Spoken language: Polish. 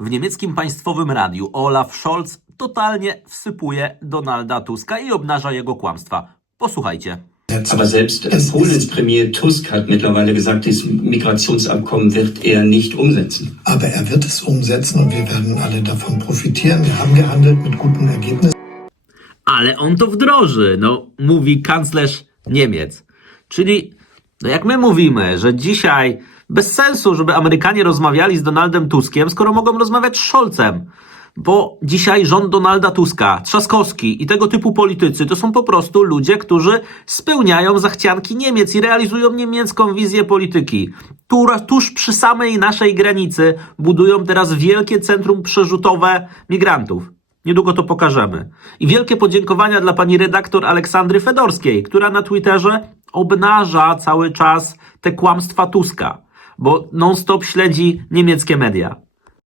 W niemieckim państwowym radiu Olaf Scholz totalnie wsypuje Donalda Tuska i obnaża jego kłamstwa. Posłuchajcie. Aber selbst Polens Premier Tusk hat mittlerweile gesagt, das Migrationsabkommen wird er nicht umsetzen. Aber er wird es umsetzen und wir werden alle davon profitieren. Wir haben gehandelt mit guten Ergebnissen. Ale on to wdroży, no, mówi kanclerz Niemiec. Czyli, no jak my mówimy, że dzisiaj bez sensu, żeby Amerykanie rozmawiali z Donaldem Tuskiem, skoro mogą rozmawiać z Scholzem. Bo dzisiaj rząd Donalda Tuska, Trzaskowski i tego typu politycy to są po prostu ludzie, którzy spełniają zachcianki Niemiec i realizują niemiecką wizję polityki. Tu, tuż przy samej naszej granicy budują teraz wielkie centrum przerzutowe migrantów. Niedługo to pokażemy. I wielkie podziękowania dla pani redaktor Aleksandry Fedorskiej, która na Twitterze obnaża cały czas te kłamstwa Tuska, bo non-stop śledzi niemieckie media.